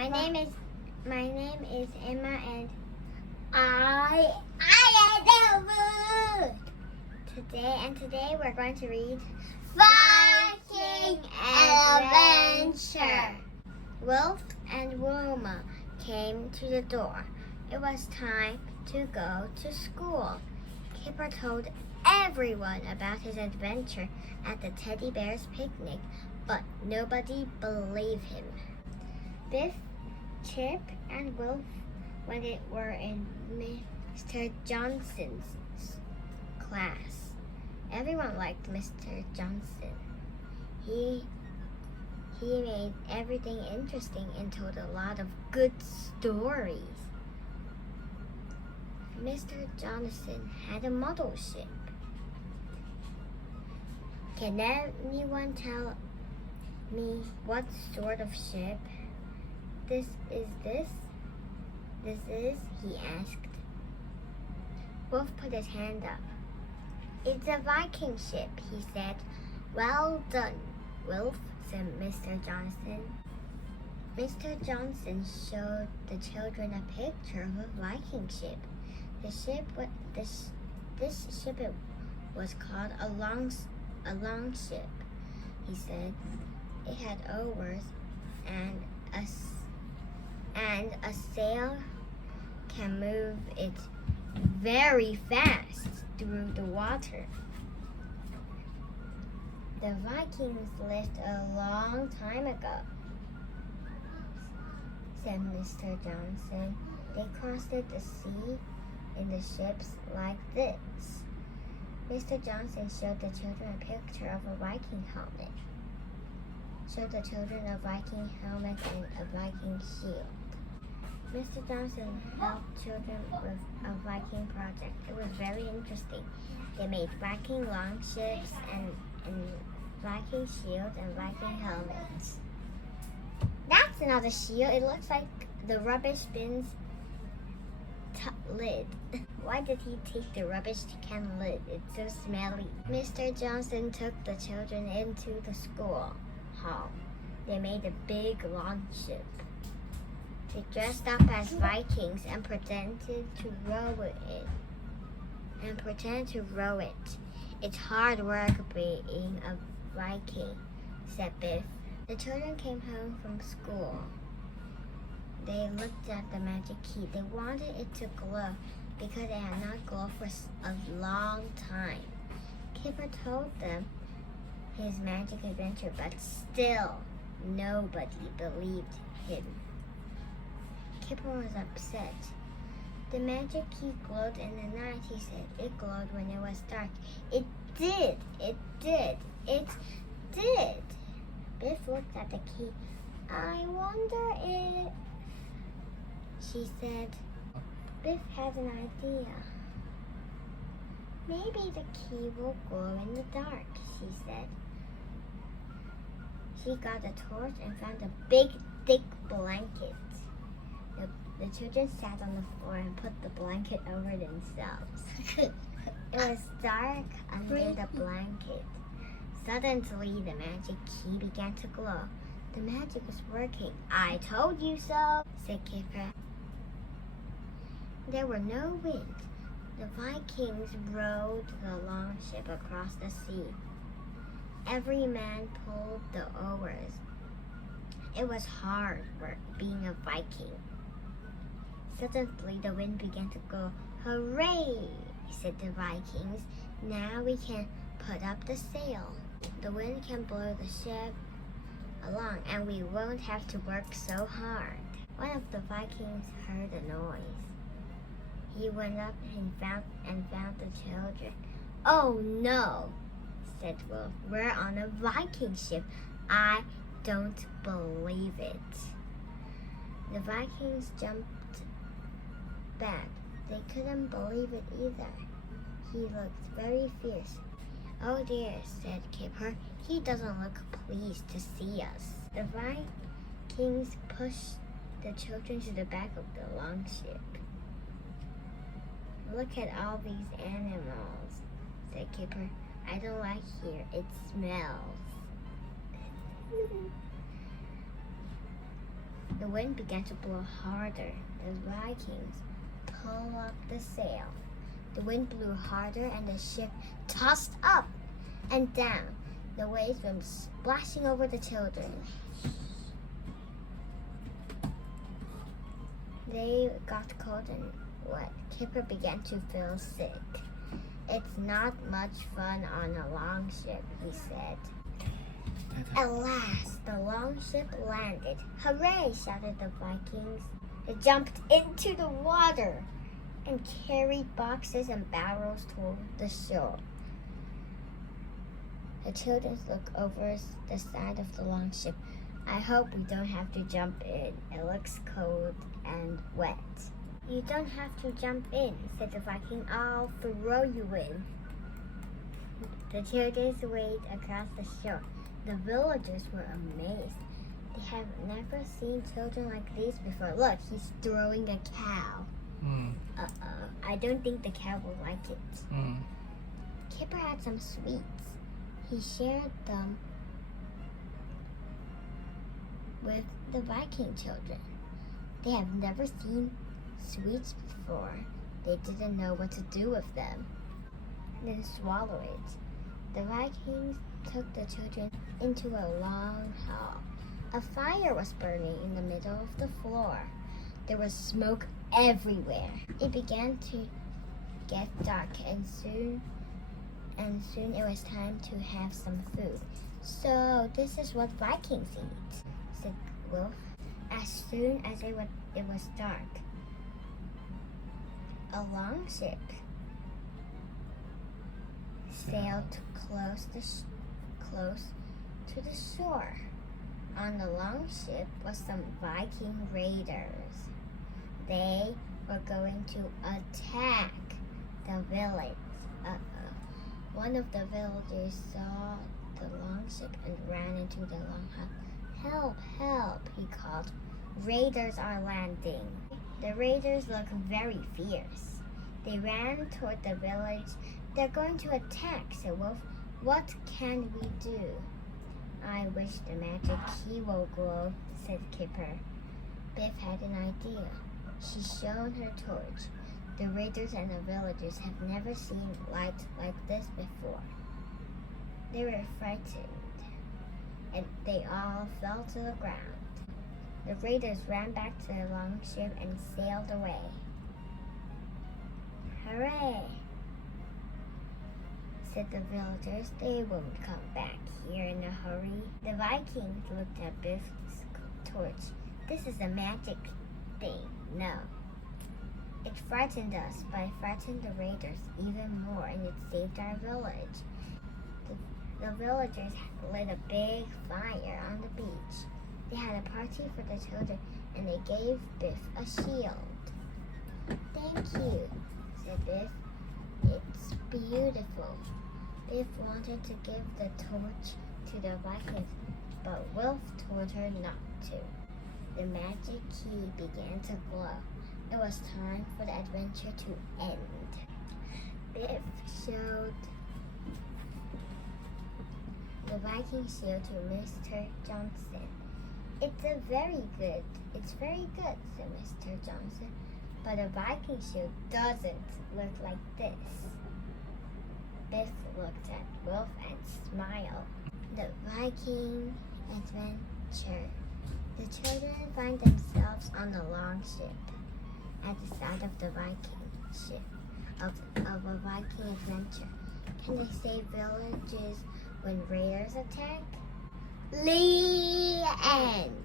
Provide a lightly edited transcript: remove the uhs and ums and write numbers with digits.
My name is Emma, and I am the moon. Today we're going to read Viking Adventure. Wolf and Wilma came to the door. It was time to go to school. Kipper told everyone about his adventure at the teddy bear's picnic, but nobody believed him. Biff, Chip, and Wolf were in Mr. Johnson's class. Everyone liked Mr. Johnson. He made everything interesting and told a lot of good stories. Mr. Johnson had a model ship. Can anyone tell me what sort of ship this is? This is, he asked. Wolf put his hand up. It's a Viking ship, he said. Well done, Wolf, said Mr. Johnson. Mr. Johnson showed the children a picture of a Viking ship. This ship was called a longship, he said. It had oars and a sail can move it very fast through the water. The Vikings lived a long time ago, said Mr. Johnson. They crossed the sea in the ships like this. Mr. Johnson showed the children a picture of a Viking helmet. And a Viking shield. Mr. Johnson helped children with a Viking project. It was very interesting. They made Viking longships and Viking shields and Viking helmets. That's not a shield. It looks like the rubbish bin's lid. Why did he take the rubbish can lid? It's so smelly. Mr. Johnson took the children into the school hall. They made a big longship. They dressed up as Vikings and pretended to row it. It's hard work being a Viking, said Biff. The children came home from school. They looked at the magic key. They wanted it to glow because it had not glowed for a long time. Kipper told them his magic adventure, but still nobody believed him. Kipper was upset. The magic key glowed in the night, he said. It glowed when it was dark. It did. Biff looked at the key. I wonder if... She said. Biff had an idea. Maybe the key will glow in the dark, she said. She got a torch and found a big, thick blanket. The children sat on the floor and put the blanket over themselves. It was dark under the blanket. Suddenly, the magic key began to glow. The magic was working. I told you so, said Kipper. There were no winds. The Vikings rowed the longship across the sea. Every man pulled the oars. It was hard work being a Viking. Suddenly, the wind began to go. Hooray, said the Vikings. Now we can put up the sail. The wind can blow the ship along, and we won't have to work so hard. One of the Vikings heard a noise. He went up and found the children. Oh no, said Wolf. We're on a Viking ship. I don't believe it. The Vikings jumped back. They couldn't believe it either. He looked very fierce. Oh dear, said Kipper. He doesn't look pleased to see us. The Vikings pushed the children to the back of the longship. Look at all these animals, said Kipper. I don't like here. It smells. The wind began to blow harder. The Vikings pulled up the sail. The wind blew harder and the ship tossed up and down. The waves went splashing over the children. They got cold and wet. Kipper began to feel sick. "It's not much fun on a long ship," he said. At last, the long ship landed. "Hooray!" shouted the Vikings. They jumped into the water and carried boxes and barrels toward the shore. The children looked over the side of the long ship. "I hope we don't have to jump in. It looks cold and wet." "You don't have to jump in," said the Viking. "I'll throw you in." The children waded across the shore. The villagers were amazed. They had never seen children like these before. "Look, he's throwing a cow." Uh-oh. I don't think the cow will like it. Kipper had some sweets. He shared them with the Viking children. They have never seen sweets before. They didn't know what to do with them. Then swallow it. The Vikings took the children into a long hall. A fire was burning in the middle of the floor. There was smoke everywhere. It began to get dark, and soon it was time to have some food. "So this is what Vikings eat," said Wolf. As soon as it was dark, a long ship sailed close to the shore. On the long ship was some Viking raiders. They were going to attack the village. One of the villagers saw the long ship and ran into the long house. "Help, help," he called. "Raiders are landing." The raiders looked very fierce. They ran toward the village. "They're going to attack," said Wolf. "What can we do?" "I wish the magic key will glow," said Kipper. Biff had an idea. She shone her torch. The raiders and the villagers have never seen light like this before. They were frightened, and they all fell to the ground. The raiders ran back to the long ship and sailed away. "Hooray!" said the villagers. "They won't come back here in a hurry." The Vikings looked at Biff's torch. "This is a magic thing." "No. It frightened us, but it frightened the raiders even more, and it saved our village." The villagers lit a big fire on the beach. They had a party for the children, and they gave Biff a shield. "Thank you," said Biff. "It's beautiful." Biff wanted to give the torch to the Vikings, but Wolf told her not to. The magic key began to glow. It was time for the adventure to end. Biff showed the Viking shield to Mr. Johnson. It's very good, said Mr. Johnson. "But a Viking shield doesn't look like this." Biff looked at Wolf and smiled. The Viking adventure. The children find themselves on the long ship at the side of the Viking ship of a Viking adventure. Can they save villages when raiders attack? The end.